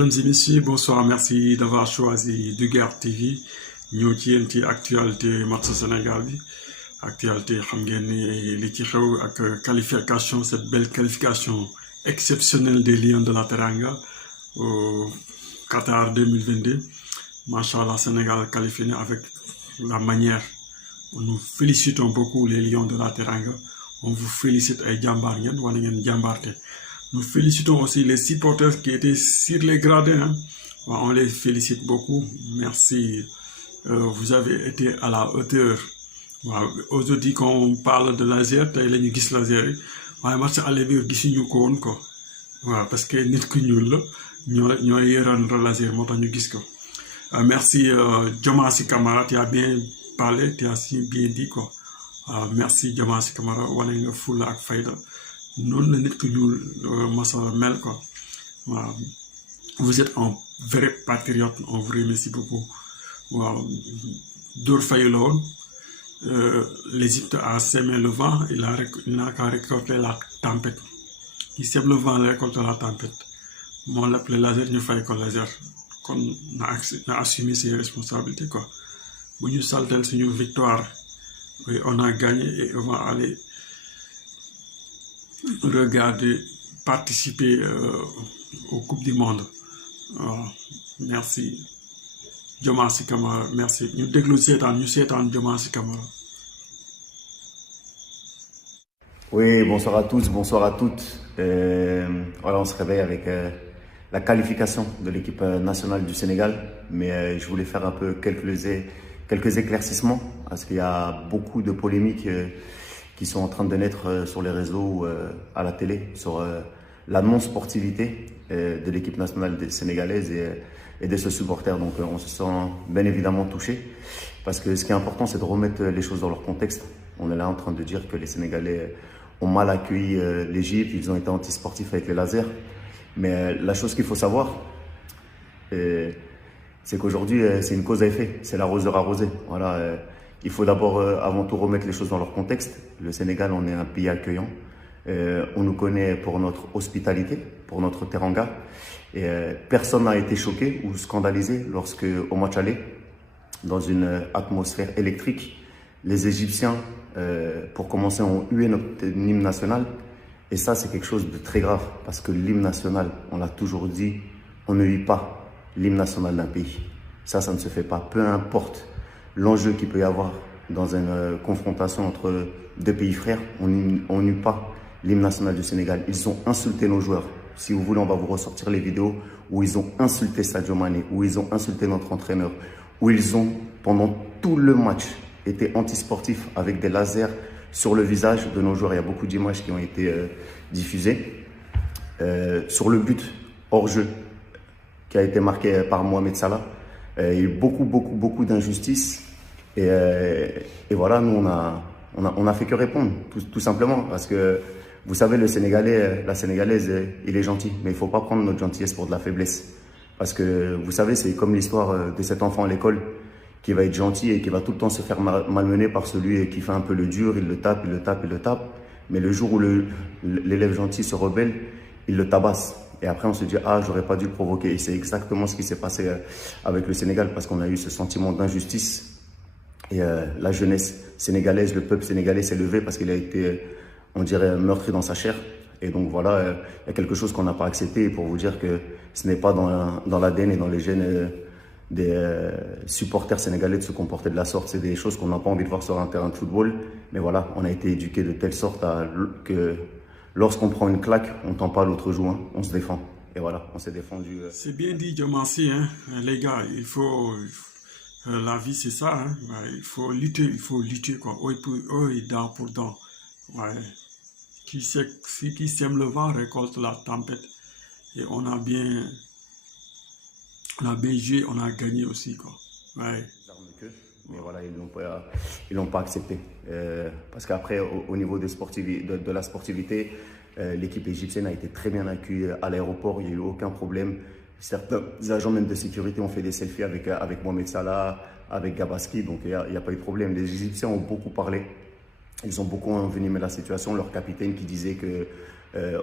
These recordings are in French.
Mesdames et messieurs, bonsoir. Merci d'avoir choisi Dugar TV. Nous sommes ci actualité match Sénégal bi actualité xam ngeen ni li ci xew ak qualification, cette belle qualification exceptionnelle des Lions de la Teranga au Qatar 2022. Machallah, Sénégal qualifié avec la manière. Nous félicitons beaucoup les Lions de la Teranga. On vous félicite ay jambar ngeen wala ngeen jambarte. Nous félicitons aussi les supporters qui étaient sur les gradins. Hein. On les félicite beaucoup. Merci. Vous avez été à la hauteur. Aujourd'hui, quand on parle de laser, tu as les gis laser. Mais match aller bi gisuñu ko won ko. Parce que nit ku ñuul la ñoo yéran laser moo tax ñu gis ko. Merci Diomansy Kamara, tu as bien parlé, tu as si bien dit quoi. Merci Diomansy Kamara, wane nga fulla ak fayda. Non, le nit que nous mel quoi. Vous êtes un vrai patriote, on vous remercie beaucoup. Dour Fayolon, l'Égypte a sémé le vent, il n'a qu'à récolter la tempête. Il sème le vent, il récolte la tempête. Moi, on l'appelait laser, nous faisons comme laser. Qu'on a assumé ses responsabilités quoi. Pour nous salter sur une victoire, on a gagné et on va aller regarder, participer aux Coupes du Monde. Merci. Diomansy Kamara, merci. Nous déglutons Diomansy Kamara. Oui, bonsoir à tous, bonsoir à toutes. Voilà, on se réveille avec la qualification de l'équipe nationale du Sénégal. Mais je voulais faire un peu quelques éclaircissements parce qu'il y a beaucoup de polémiques qui sont en train de naître sur les réseaux, à la télé, sur la non-sportivité de l'équipe nationale sénégalaise et de ce supporter. Donc on se sent bien évidemment touché, parce que ce qui est important, c'est de remettre les choses dans leur contexte. On est là en train de dire que les Sénégalais ont mal accueilli l'Égypte, ils ont été antisportifs avec les lasers. Mais la chose qu'il faut savoir, c'est qu'aujourd'hui, c'est une cause à effet, c'est l'arroseur arrosé. Voilà. Il faut d'abord, avant tout, remettre les choses dans leur contexte. Le Sénégal, on est un pays accueillant. On nous connaît pour notre hospitalité, pour notre teranga. Et personne n'a été choqué ou scandalisé lorsque, au match aller, dans une atmosphère électrique, les Égyptiens, pour commencer, ont hué notre hymne national. Et ça, c'est quelque chose de très grave, parce que l'hymne national, on l'a toujours dit, on ne huit pas l'hymne national d'un pays. Ça ne se fait pas, peu importe l'enjeu qu'il peut y avoir dans une confrontation entre deux pays frères. On n'eut pas l'hymne national du Sénégal. Ils ont insulté nos joueurs. Si vous voulez, on va vous ressortir les vidéos où ils ont insulté Sadio Mané, où ils ont insulté notre entraîneur, où ils ont, pendant tout le match, été antisportifs avec des lasers sur le visage de nos joueurs. Il y a beaucoup d'images qui ont été diffusées. Sur le but hors jeu qui a été marqué par Mohamed Salah, il y a eu beaucoup d'injustices. Et voilà, nous, on a fait que répondre, tout simplement. Parce que, vous savez, le Sénégalais, la Sénégalaise, il est gentil. Mais il ne faut pas prendre notre gentillesse pour de la faiblesse. Parce que, vous savez, c'est comme l'histoire de cet enfant à l'école qui va être gentil et qui va tout le temps se faire malmener par celui qui fait un peu le dur. Il le tape. Mais le jour où l'élève gentil se rebelle, il le tabasse. Et après, on se dit, ah, j'aurais pas dû le provoquer. Et c'est exactement ce qui s'est passé avec le Sénégal, parce qu'on a eu ce sentiment d'injustice. Et la jeunesse sénégalaise, le peuple sénégalais s'est levé parce qu'il a été, on dirait, meurtri dans sa chair. Et donc voilà, il y a quelque chose qu'on n'a pas accepté. Et pour vous dire que ce n'est pas dans l'ADN et dans les gènes des supporters sénégalais de se comporter de la sorte. C'est des choses qu'on n'a pas envie de voir sur un terrain de football. Mais voilà, on a été éduqués de telle sorte que lorsqu'on prend une claque, on ne tend pas l'autre joue, hein, on se défend. Et voilà, on s'est défendu. C'est bien dit, Diomansy, hein, les gars, il faut... la vie, c'est ça, hein. Il faut lutter, quoi. Œil, dent pour dent. Ouais. Qui sème le vent récolte la tempête. Et on a bien joué, on a gagné aussi, quoi. Ouais. Mais voilà, ils l'ont pas accepté. Parce qu'après, au niveau de la sportivité, l'équipe égyptienne a été très bien accueillie à l'aéroport. Il n'y a eu aucun problème. Certains agents même de sécurité ont fait des selfies avec Mohamed Salah, avec Gabaski, donc il n'y a pas eu de problème. Les Égyptiens ont beaucoup parlé, ils ont beaucoup envenimé la situation. Leur capitaine qui disait que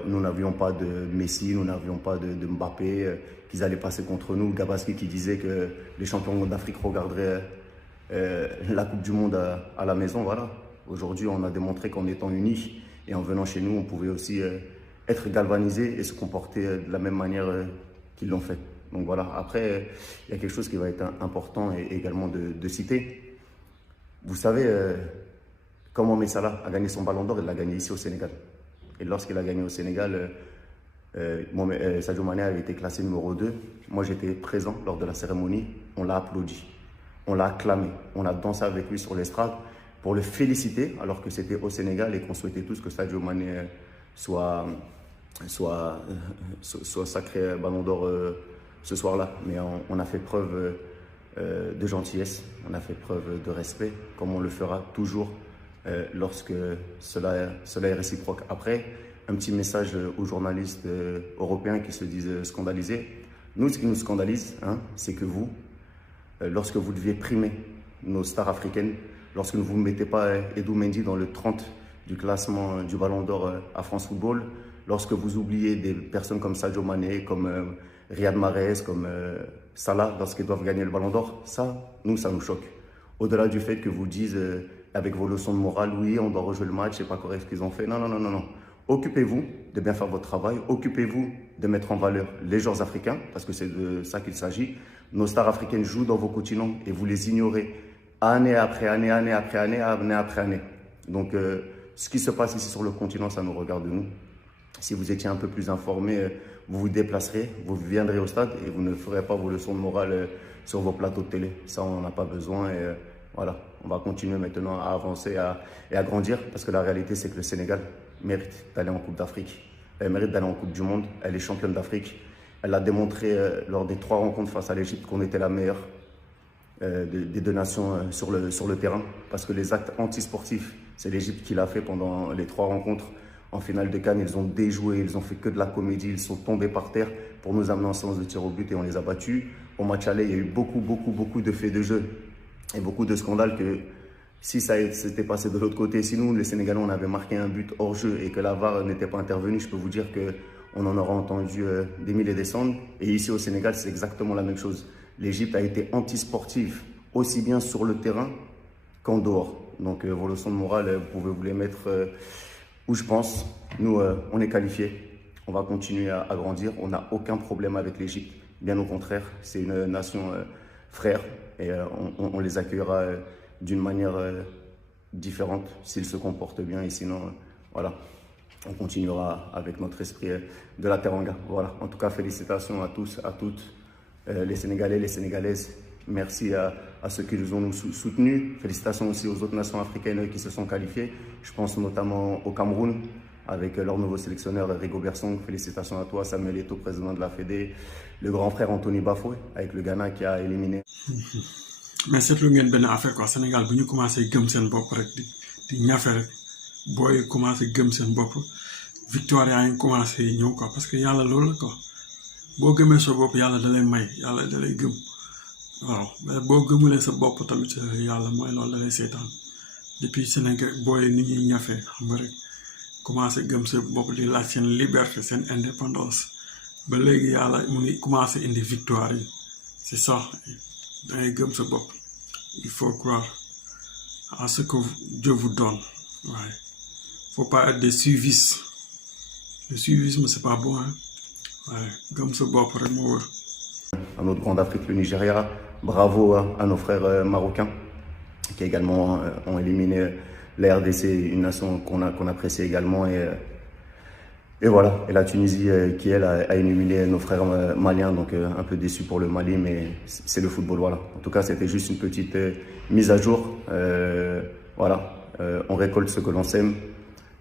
nous n'avions pas de Messi, nous n'avions pas de Mbappé, qu'ils allaient passer contre nous. Gabaski qui disait que les champions d'Afrique regarderaient la Coupe du Monde à la maison. Voilà. Aujourd'hui, on a démontré qu'en étant unis et en venant chez nous, on pouvait aussi être galvanisés et se comporter de la même manière qu'ils l'ont fait. Donc voilà. Après, il y a quelque chose qui va être important et également de citer. Vous savez comment Mohamed Salah a gagné son ballon d'or? Il l'a gagné ici au Sénégal. Et lorsqu'il a gagné au Sénégal, Sadio Mané avait été classé numéro 2. Moi, j'étais présent lors de la cérémonie. On l'a applaudi, on l'a acclamé, on a dansé avec lui sur l'estrade pour le féliciter, alors que c'était au Sénégal et qu'on souhaitait tous que Sadio Mané soit sacré ballon d'or ce soir-là. Mais on a fait preuve de gentillesse, on a fait preuve de respect, comme on le fera toujours lorsque cela est réciproque. Après, un petit message aux journalistes européens qui se disent scandalisés. Nous, ce qui nous scandalise, c'est que vous, lorsque vous deviez primer nos stars africaines, lorsque vous ne mettez pas Edou Mendy dans le 30 du classement du Ballon d'Or à France Football, lorsque vous oubliez des personnes comme Sadio Mané, comme Riyad Mahrez, comme Salah, lorsqu'ils doivent gagner le Ballon d'Or, ça nous choque. Au-delà du fait que vous dites avec vos leçons de morale, oui, on doit rejouer le match, c'est pas correct ce qu'ils ont fait. Non, non, non, non, non. Occupez-vous de bien faire votre travail, occupez-vous de mettre en valeur les joueurs africains, parce que c'est de ça qu'il s'agit. Nos stars africaines jouent dans vos continents et vous les ignorez année après année, année après année, année après année. Donc, ce qui se passe ici sur le continent, ça nous regarde nous. Si vous étiez un peu plus informé, vous vous déplacerez, vous viendrez au stade et vous ne ferez pas vos leçons de morale sur vos plateaux de télé. Ça, on n'en a pas besoin et voilà. On va continuer maintenant à avancer et à grandir parce que la réalité, c'est que le Sénégal mérite d'aller en Coupe d'Afrique. Elle mérite d'aller en Coupe du Monde. Elle est championne d'Afrique. Elle a démontré lors des 3 rencontres face à l'Égypte qu'on était la meilleure des 2 nations sur le terrain. Parce que les actes antisportifs, c'est l'Égypte qui l'a fait pendant les 3 rencontres. En finale de CAN, ils ont déjoué, ils ont fait que de la comédie, ils sont tombés par terre pour nous amener en séance de tir au but et on les a battus. Au match aller, il y a eu beaucoup de faits de jeu et beaucoup de scandales que si ça s'était passé de l'autre côté, si nous, les Sénégalais, on avait marqué un but hors jeu et que la VAR n'était pas intervenue, je peux vous dire qu'on en aura entendu des milliers et des cents. Et ici au Sénégal, c'est exactement la même chose. L'Égypte a été antisportive, aussi bien sur le terrain qu'en dehors. Donc vos leçons de morale, vous pouvez vous les mettre où je pense. Nous, on est qualifiés, on va continuer à grandir, on n'a aucun problème avec l'Égypte. Bien au contraire, c'est une nation frère et on les accueillera d'une manière différente s'ils se comportent bien et sinon, voilà, on continuera avec notre esprit de la Teranga. Voilà, en tout cas, félicitations à tous, à toutes, les Sénégalais, les Sénégalaises. Merci à ceux qui nous ont soutenus. Félicitations aussi aux autres nations africaines qui se sont qualifiées. Je pense notamment au Cameroun avec leur nouveau sélectionneur Rigo Bersong. Félicitations à toi, Samuel Eto'o, président de la Fédé. Le grand frère Anthony Bafoué avec le Ghana qui a éliminé. mais seetlu ngeen benn affaire quoi Sénégal bu ñu commencé gëm seen bopp rek di ñafe rek booy commencé gëm seen bopp victoire yaa ngi commencé ñëw quoi parce que yàlla loolu la quoi boo gëmee sa bopp yàlla da lay may yàlla da lay gëm waaw mais boo gëmulee sa bopp tamit yàlla mooy loolu da lay seetaan depuis Sénégal booy ni ñuy ñafe xam nga rek commencé gëm sa bopp di laaj seen liberté seen indépendance ba léegi yàlla mu ngi commencé indi victoire yi c'est ça dangay gëm sa bopp il faut croire à ce que Dieu vous donne waaye faut pas être des suivistes le suivisme c'est pas bon hein waaye gëm sa bopp rek moo wër. Un autre grand d'Afrique, le Nigeria. Bravo à nos frères marocains qui également ont éliminé la RDC, une nation qu'on apprécie également. Et voilà, et la Tunisie qui, elle, a éliminé nos frères maliens, donc un peu déçu pour le Mali, mais c'est le football, voilà. En tout cas, c'était juste une petite mise à jour. Voilà, on récolte ce que l'on sème.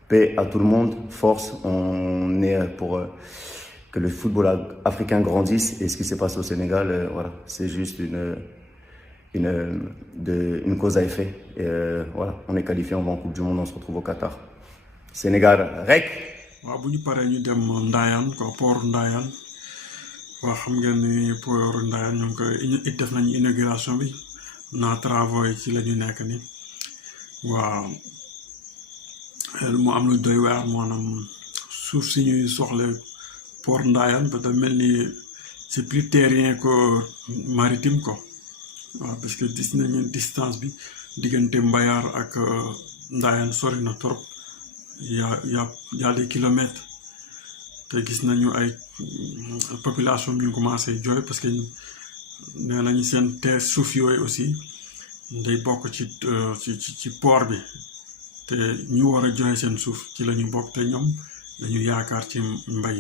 Paix à tout le monde, force, on est pour que le football africain grandisse. Et ce qui s'est passé au Sénégal, voilà, c'est juste une cause à effet. Et voilà, on est qualifié, on va en Coupe du Monde, on se retrouve au Qatar. Sénégal, rek. waaw bu ñu paree ñu dem Ndayane quoi port Ndayane waaw xam ngeen ni port Ndayane ñu ngi koy def nañu inauguration bi naa travaux yi ci la ñu nekk ni waaw mu am lu doy waar maanaam suuf si ñuy soxla port Ndayane ba da mel ni c'est plus terrien que maritime quoi waaw parce que gis nañu distance bi diggante Mbayar ak Ndayane sori na trop y a des kilomètres te gis nañu ay population ñu commencé jooy parce que nee nañu seen terre suuf yooyu aussi day bokk ci port bi te ñu war a joxe seen suuf ci la ñu bokk te ñoom dañu yaakaar ci mbay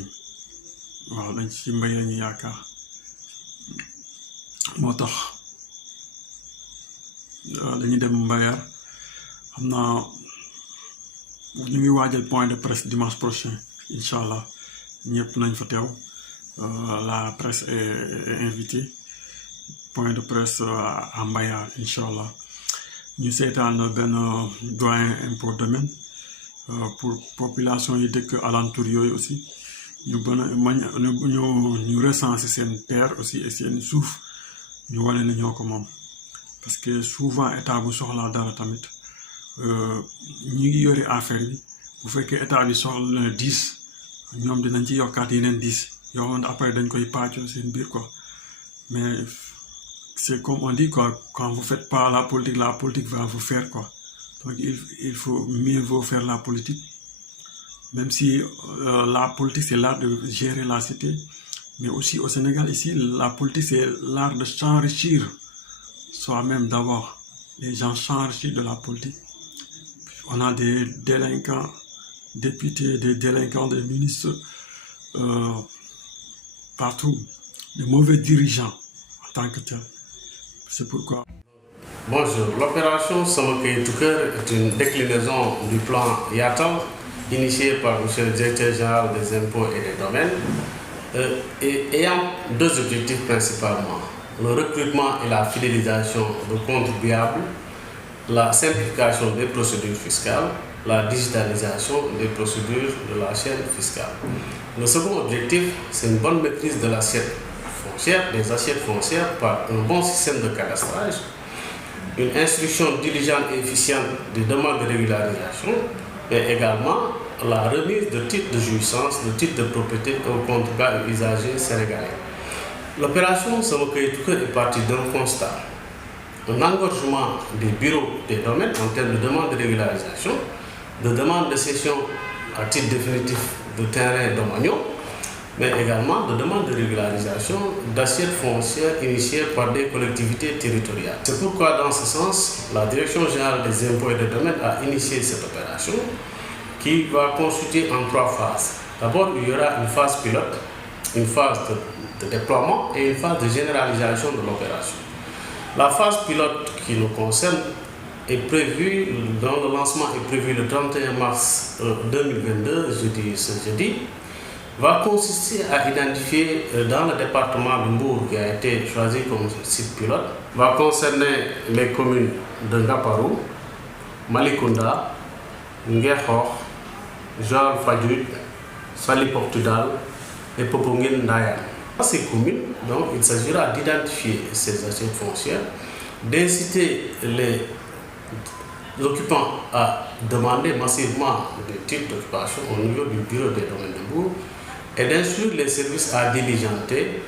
waaw dañ ci mbay lañu yaakaar moo tax dañuy dem Mbayar xam naa ñu ngi waajal point de presse dimanche prochain incha allah ñëpp nañ fa teew la presse est invitée point de presse à Mbayar incha allah ñu seetaan benn doyen impôt domaine pour population yi dëkk alentour yooyu aussi ñu ñu recenser seen terre aussi et seen suuf ñu wane ne ñoo ko moom parce que souvent état bu soxlaa dara tamit ñi ngi yore affaire bi bu fekkee état bi soxla na 10 ñoom dinañ ci yokkaat yeneen 10 yoo xam ne après dañ koy pàccoo seen biir quoi mais c'est comme on dit quoi quand vous faites pas la politique va vous faire quoi donc il faut mieux vaut faire la politique même si la politique c'est l'art de gérer la cité mais aussi au Sénégal ici la politique c'est l'art de s'enrichir soi-même d'abord les gens s'enrichissent de la politique on a des délinquants députés des délinquants des ministres partout de mauvais dirigeants en tant que tel c'est pourquoi. Bonjour, l'opération Sama Kayitu Kër est une déclinaison du plan Yaatal initié par M. le directeur général des impôts et des domaines et ayant deux objectifs principalement, le recrutement et la fidélisation de contribuables, la simplification des procédures fiscales, la digitalisation des procédures de la chaîne fiscale. Le second objectif, c'est une bonne maîtrise de l'assiette foncière, des assiettes foncières par un bon système de cadastrage, une instruction diligente et efficiente des demandes de régularisation, mais également la remise de titres de jouissance, de titres de propriété aux contribuables et usagers sénégalais. L'opération Sama Kayitu Kër est partie d'un constat, un engorgement des bureaux des domaines en termes de demandes de régularisation, de demandes de cession à titre définitif de terrains domaniaux, mais également de demandes de régularisation d'assiettes foncières initiées par des collectivités territoriales. C'est pourquoi, dans ce sens, la Direction générale des impôts et des domaines a initié cette opération qui va constituer en 3 phases. D'abord, il y aura une phase pilote, une phase de déploiement et une phase de généralisation de l'opération. La phase pilote qui nous concerne est prévue, dont le lancement est prévu le 31 mars 2022, ce jeudi, va consister à identifier dans le département de Mbour qui a été choisi comme site pilote, va concerner les communes de Ngaparou, Malicounda, Nguékhokh, Joal Fadiouth, Saly Portudal et Popenguine Ndayane. Dans ces communes, donc, il s'agira d'identifier ces assiettes foncières, d'inciter les occupants à demander massivement des titres d'occupation au niveau du bureau des domaines de Mbour et d'instruire les services à diligenter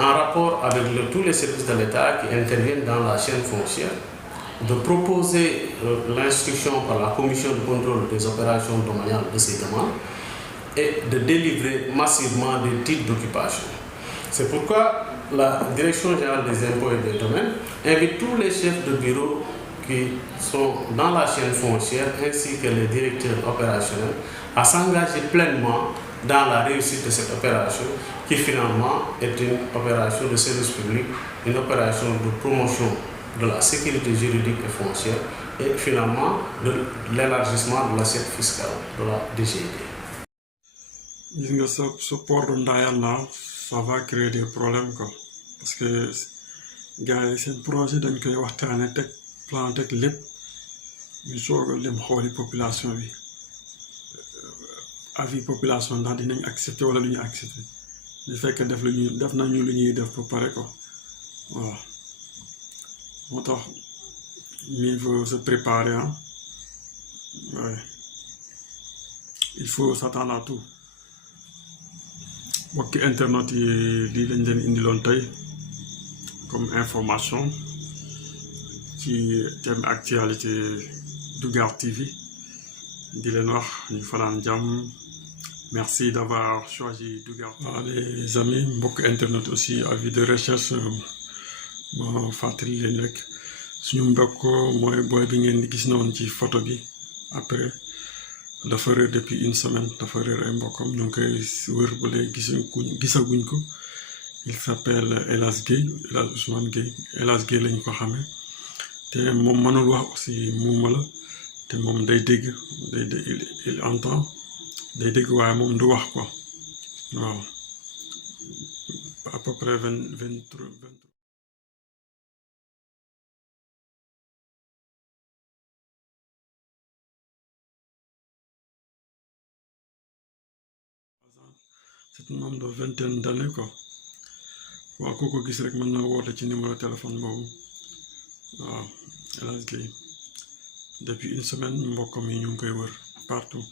en rapport avec tous les services de l'État qui interviennent dans la chaîne foncière, de proposer l'instruction par la commission de contrôle des opérations domaniales de ces demandes et de délivrer massivement des titres d'occupation. C'est pourquoi la Direction générale des impôts et des domaines invite tous les chefs de bureau qui sont dans la chaîne foncière ainsi que les directeurs opérationnels à s'engager pleinement dans la réussite de cette opération qui finalement est une opération de service public, une opération de promotion de la sécurité juridique et foncière et finalement de l'élargissement de l'assiette fiscale de la DGID. Ce port de Ndayane là, ça va créer des problèmes quoi. Parce que gars yi seen projet dañ koy waxtaane teg plan teg lépp ñu soog a dem xooli population bi avis population ndax dinañ accepter wala lu ñu accepter du fekk def nañu lu ñuy def ba pare quoi waaw moo tax il faut se préparer hein. Ouais. Il faut s'attendre à tout mbokki internet yi lii lañ leen indiloon tey comme information ci thème actualité Dougar TV di leen wax ñu fanaan jàmm. Merci d'avoir choisi Dougar. Les amis mbokk internet aussi avis de recherche ma fàttali leen rek suñu mbokk mooy booy bi ngeen di gis noonu ci photo bi après dafa réer depuis une semaine dafa réer ay mbokkam ñu ngi koy wër ba léegi gisaguñ ko. Il s'appelle El Hadj Gueye El Hadj Ousmane Gueye El Hadj Gueye lañ ko xamee te moom mënul wax aussi muuma la te moom day dégg il entend day dégg waaye moom du wax quoi waaw à peu près 23. C'est un homme de vingtaine d'années quoi. waaw ku ko gis rek mën na woote ci numéro téléphone boobu waaw El Hadj Gueye depuis une semaine mbokkam yi ñu ngi koy wër partout.